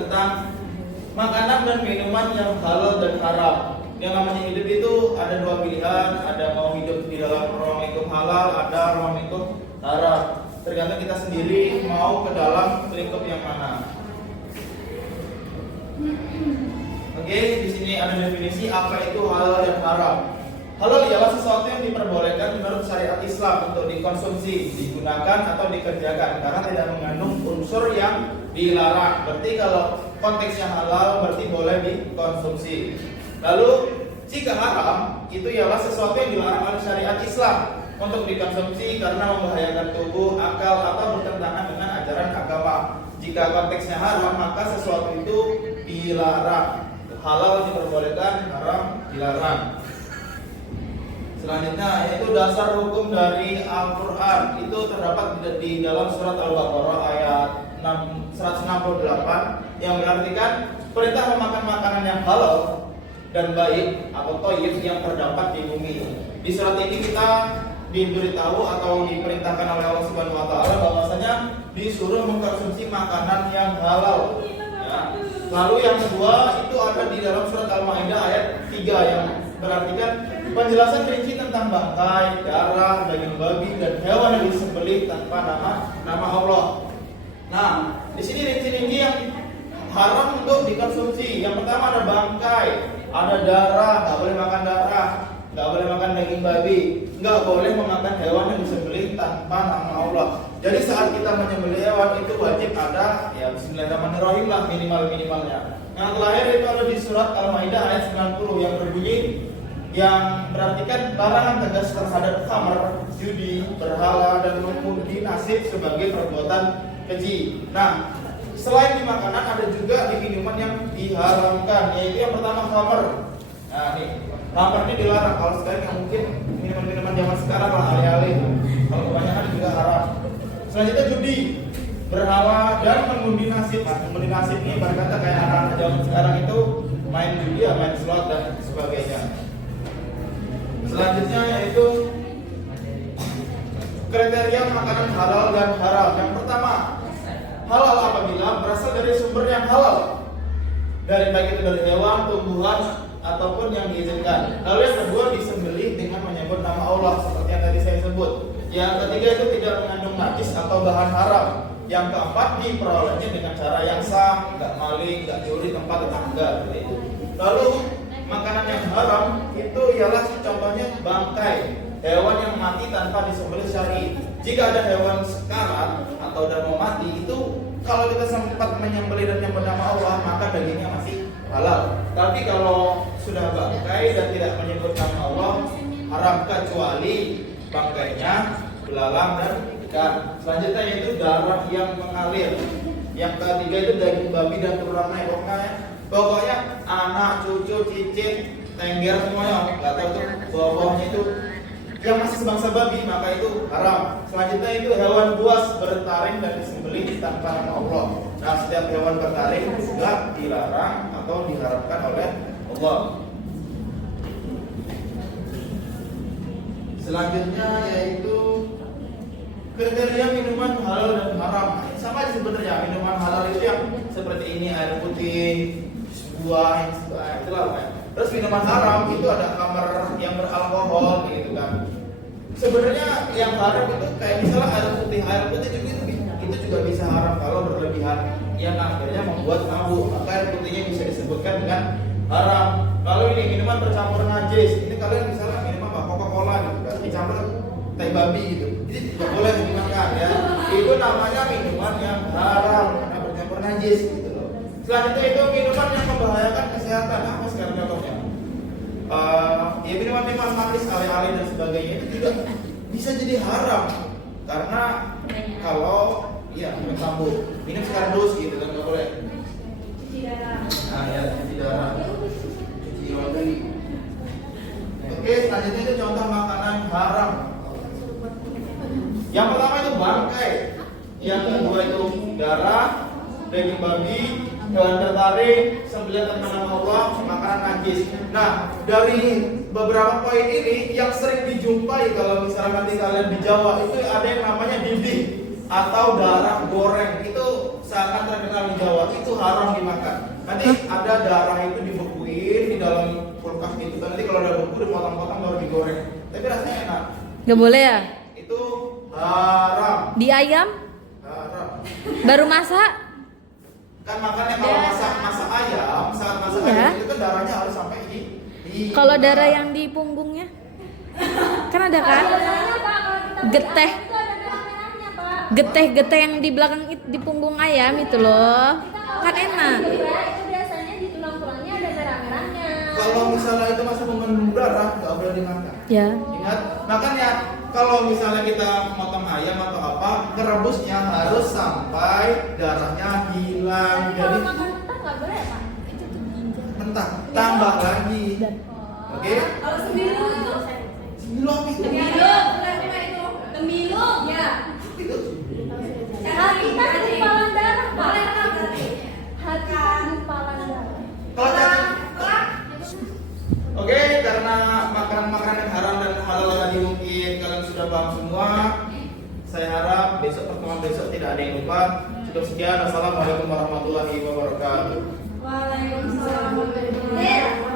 tentang makanan dan minuman yang halal dan haram. Yang namanya hidup itu ada dua pilihan, ada mau hidup di dalam ruang lingkup halal, ada ruang lingkup haram. Tergantung kita sendiri mau ke dalam lingkup yang mana. Oke, di sini ada definisi apa itu halal dan haram. Halal ialah sesuatu yang diperbolehkan menurut syariat Islam untuk dikonsumsi, digunakan atau dikerjakan karena tidak mengandung unsur yang dilarang. Berarti kalau konteksnya halal berarti boleh dikonsumsi. Lalu jika haram itu ialah sesuatu yang dilarang oleh syariat Islam untuk dikonsumsi karena membahayakan tubuh, akal atau bertentangan dengan ajaran agama. Jika konteksnya haram maka sesuatu itu dilarang. Halal diperbolehkan, haram dilarang. Selanjutnya yaitu dasar hukum dari Al-Quran. Itu terdapat di dalam surat Al-Baqarah ayat 168 yang berartikan perintah memakan makanan yang halal dan baik atau thayyib yang terdapat di bumi. Di surat ini kita diberitahu atau diperintahkan oleh Allah Subhanahu wa taala bahwasanya disuruh mengkonsumsi makanan yang halal. Ya. Lalu yang kedua itu ada di dalam surat Al-Maidah ayat 3 yang berartikan penjelasan rinci tentang bangkai, darah, daging babi dan hewan yang disembelih tanpa nama Allah. Nah, di sini rinci-rinci yang haram untuk dikonsumsi. Yang pertama ada bangkai, ada darah, nggak boleh makan darah, nggak boleh makan daging babi, nggak boleh memakan hewan yang disembelih tanpa nama Allah. Jadi saat kita menyembelih hewan itu wajib ada ya Bismillahirrahmanirrahim lah minimalnya. Yang terakhir itu ada di surat Al-Maidah ayat 90 yang berbunyi yang berartikan larangan tegas terhadap khamr, judi, berhala dan mengundi nasib sebagai perbuatan keji. Nah, selain di makanan ada juga di minuman yang diharamkan, yaitu yang pertama khamr. Nah, nih, khamr ini dilarang. Kalau sekarang yang mungkin minuman-minuman zaman sekarang lah alih-alih. Kalau kebanyakan juga haram. Selanjutnya judi, berhala dan mengundi nasib. Mengundi nasib ini berkata kayak anak zaman sekarang itu main judi, ya, main slot dan sebagainya. Selanjutnya yaitu kriteria makanan halal dan haram. Yang pertama, halal apabila berasal dari sumber yang halal, dari baik itu dari hewan, tumbuhan ataupun yang diizinkan. Lalu yang kedua disembelih dengan menyebut nama Allah seperti yang tadi saya sebut. Yang ketiga itu tidak mengandung najis atau bahan haram. Yang keempat diperolehnya dengan cara yang sah, nggak maling, nggak curi tempat tetangga. Lalu makanan yang haram itu ialah contohnya bangkai, hewan yang mati tanpa disembelih syar'i. Jika ada hewan sekarat atau udah mau mati itu kalau kita sempat menyembelih dan menyebut nama Allah maka dagingnya masih halal. Tapi kalau sudah bangkai dan tidak menyebut nama Allah haram kecuali bangkainya belalang dan ikan. Selanjutnya yaitu darah yang mengalir. Yang ketiga itu daging babi dan tulangnya. Pokoknya anak, cucu, cicit, tengger semuanya nggak tahu tuh bawah-bawahnya itu yang masih sebangsa babi maka itu haram. Selanjutnya itu hewan buas bertaring dan disembelih tanpa nama Allah. Nah, setiap hewan bertaring juga dilarang atau diharamkan oleh Allah. Selanjutnya yaitu kriteria minuman halal dan haram. Sama sebenarnya minuman halal itu yang seperti ini air putih, buah, itulah. Terus minuman haram itu ada khamr yang beralkohol gitu kan. Sebenarnya yang haram itu kayak misalnya air putih juga itu juga bisa haram kalau berlebihan. Yang akhirnya membuat mabuk, maka air putihnya bisa disebutkan dengan haram. Lalu ini minuman bercampur najis. Ini kalian misalnya minum apa? Coca-Cola gitu kan, dicampur teh babi gitu. Jadi tidak boleh dimakan ya. Itu namanya minuman yang haram karena bercampur najis gitu loh. Selanjutnya itu minuman yang membahayakan kesehatan. Apa sekarang contohnya? Ya minuman-minuman manis, ale-ale dan sebagainya itu juga bisa jadi haram karena kalau ya mabuk minum sekardus gitu kan nggak boleh. Cuci darah. Nah ya cuci darah. Cuci laundry. Oke, selanjutnya itu contoh makanan haram. Yang pertama itu bangkai. Yang kedua itu darah, daging babi, hewan tertarik, sembelihan tanpa nama Allah, makanan najis. Nah, dari beberapa poin ini yang sering dijumpai kalau misalnya nanti kalian di Jawa itu ada yang namanya dinding atau darah goreng. Itu sangat terkenal di Jawa itu haram dimakan. Nanti ada darah itu dibekuin di dalam kulkas gitu. Nanti kalau ada beku dipotong-potong baru digoreng. Tapi rasanya enak. Gak boleh ya? Itu haram. Di ayam? Haram. Baru masak? Kan makanya kalau masak ayam, saat masak Iya. ayam itu kan darahnya harus sampai di Kalau darah yang di punggungnya? Kan ada kan? Geteh. Geteh-geteh yang di belakang di punggung ayam itu loh. Kan enak. Itu biasanya di tulang-tulangnya ada merah-merahnya. Kalau misalnya itu masih mengandung darah, nggak boleh dimakan. Ya. Ingat, makanya kalau misalnya kita motong ayam atau apa, merebusnya harus sampai darahnya hilang. Tapi kalau Jadi makan mentah nggak boleh ya Pak? Itu tuh ginjal. mentah, tambah lagi. Oke? Kalau sembilu itu? Sembilu apa itu? Tembilu. Ya. Itu Hati kan gumpalan darah Pak. Hati kan gumpalan darah. kalau Oke, karena makanan-makanan yang haram dan halal tadi mungkin kalian sudah paham semua. Saya harap pertemuan besok tidak ada yang lupa. Cukup sekian. Assalamualaikum warahmatullahi wabarakatuh. Waalaikumsalam warahmatullahi wabarakatuh.